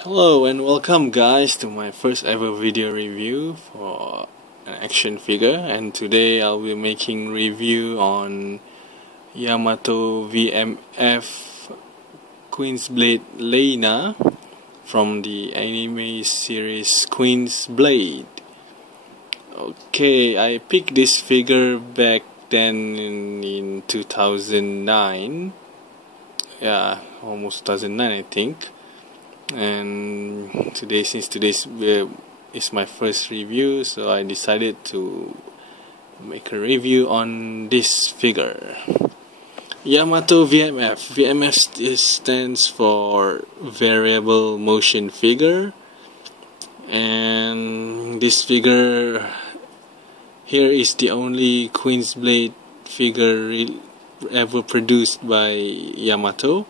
Hello and welcome guys to my first ever video review for an action figure, and today I'll be making review on Yamato VMF Queen's Blade Leina from the anime series Queen's Blade. Okay, I picked this figure back then in 2009. Yeah, almost 2009 I think. And since today's is my first review, so I decided to make a review on this figure. Yamato VMF. VMF stands for Variable Motion Figure, and this figure here is the only Queen's Blade figure ever produced by Yamato,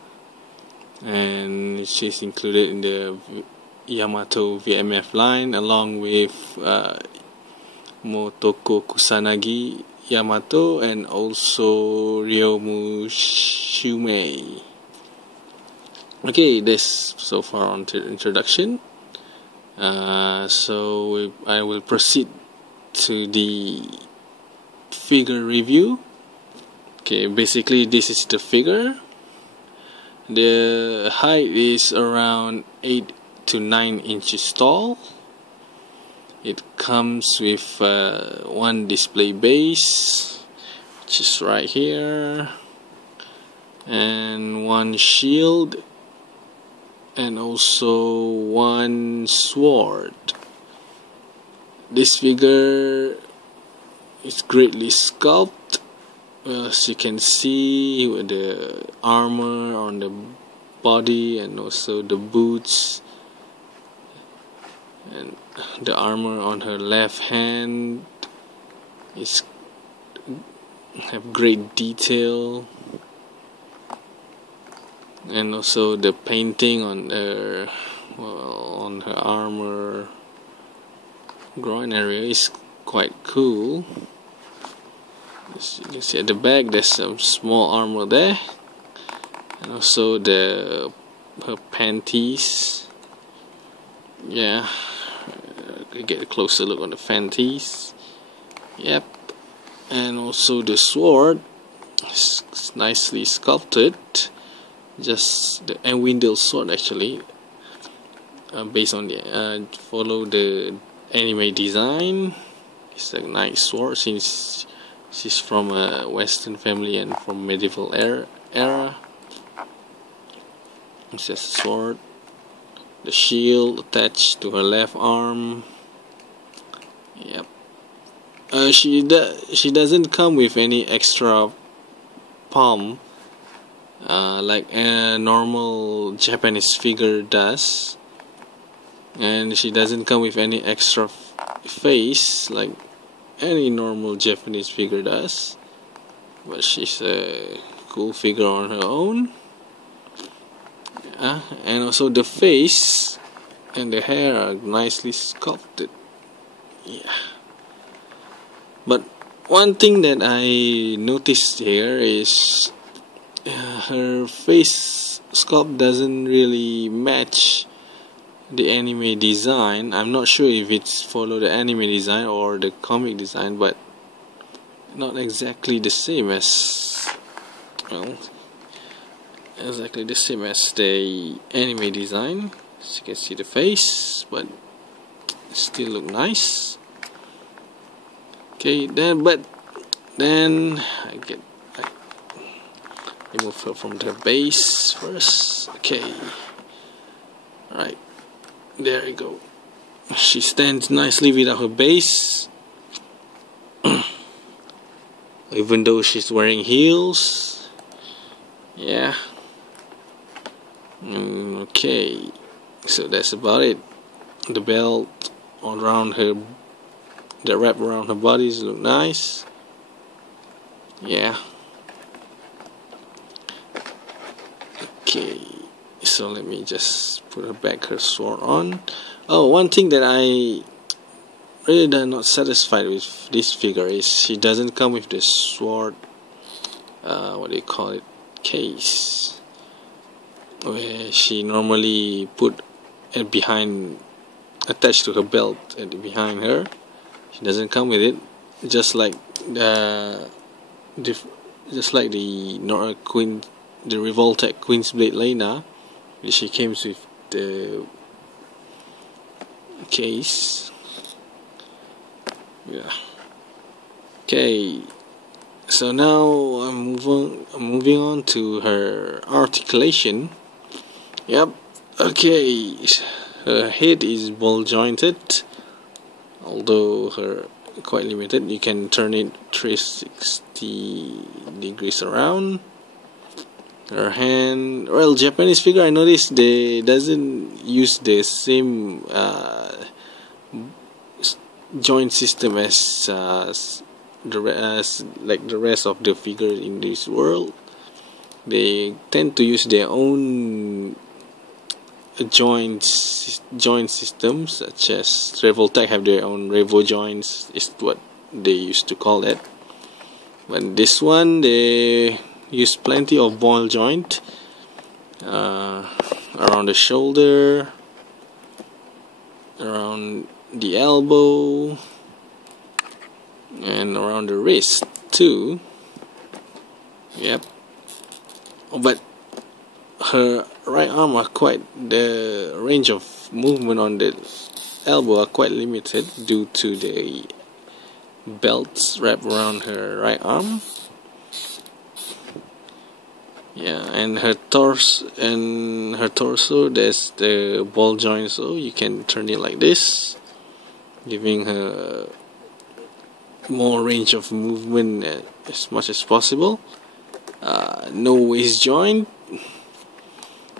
and she's included in the Yamato VMF line along with Motoko Kusanagi Yamato and also Ryomu Shumei. Okay, that's so far on the introduction. So I will proceed to the figure review. Okay, basically this is the figure. The height is around 8 to 9 inches tall. It comes with one display base, which is right here, and one shield, and also one sword. This figure is greatly sculpted. As you can see, with the armor on the body and also the boots, and the armor on her left hand is have great detail, and also the painting on her armor groin area is quite cool. As you can see at the back, there's some small armor there, and also her panties. Yeah, get a closer look on the panties. Yep, and also the sword is nicely sculpted, just the Wendell sword actually, based on the follow the anime design. It's a nice sword since she's from a Western family and from medieval era. It's just a sword. The shield attached to her left arm. Yep. She doesn't come with any extra palm like a normal Japanese figure does, and she doesn't come with any extra face like any normal Japanese figure does, but she's a cool figure on her own. And also the face and the hair are nicely sculpted. Yeah. But one thing that I noticed here is her face sculpt doesn't really match the anime design. I'm not sure if it's follow the anime design or the comic design, but not exactly the same as the anime design. As you can see the face, but it still look nice. Okay, then I remove her from the base first. Okay, alright. There you go. She stands nicely without her base, even though she's wearing heels. Yeah. Okay. So that's about it. The belt around her, the wrap around her body look nice. Yeah. Okay. So let me just put her sword on. Oh, one thing that I really am not satisfied with this figure is she doesn't come with the sword, what do you call it, case, where she normally put at behind, attached to her belt at behind her. She doesn't come with it, just like the Queen, the Revoltech Queen's Blade Leina, which she comes with the case. Yeah. Okay. So now I'm moving on to her articulation. Yep. Okay. Her head is ball jointed, although her quite limited. You can turn it 360 degrees around. Her hand, well, Japanese figure, I noticed they doesn't use the same joint system as like the rest of the figures in this world. They tend to use their own joint systems, such as Revoltech have their own Revo joints, is what they used to call it. But this one, they use plenty of ball joint around the shoulder, around the elbow, and around the wrist too. Yep. But her right arm are quite, the range of movement on the elbow are quite limited due to the belts wrapped around her right arm. Yeah, and her torso, there's the ball joint, so you can turn it like this, giving her more range of movement as much as possible. No waist joint,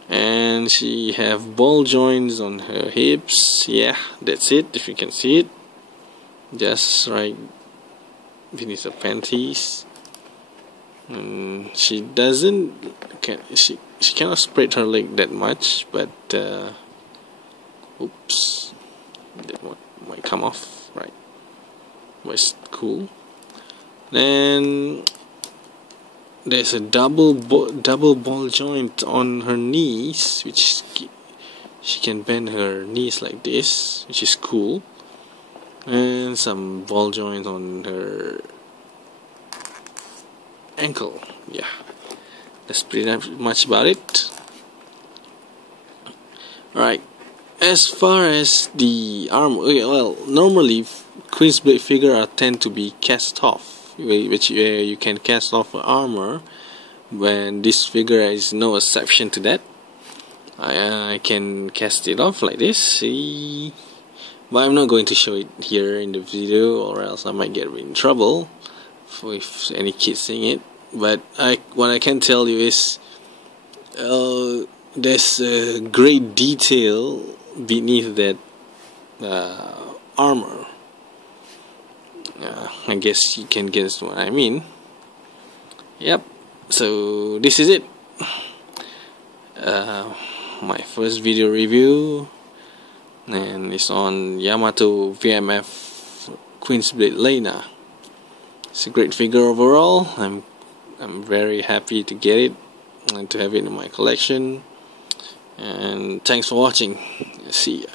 and she have ball joints on her hips. Yeah, that's it, if you can see it, just right beneath her panties. And she cannot spread her leg that much, but oops, that one might come off, right? But it's cool. Then there's a double ball joint on her knees, which she can bend her knees like this, which is cool. And some ball joints on her ankle. Yeah, that's pretty much about it. Alright, as far as the arm, okay, well, normally Queen's Blade figure tend to be cast off, which you can cast off armor. When this figure is no exception to that. I can cast it off like this, see, but I'm not going to show it here in the video, or else I might get in trouble with any kids seeing it. But what I can tell you is there's a great detail beneath that armor. I guess you can guess what I mean. Yep. So this is it. My first video review, and it's on Yamato VMF Queen's Blade Leina. It's a great figure overall. I'm very happy to get it and to have it in my collection. And thanks for watching. See ya.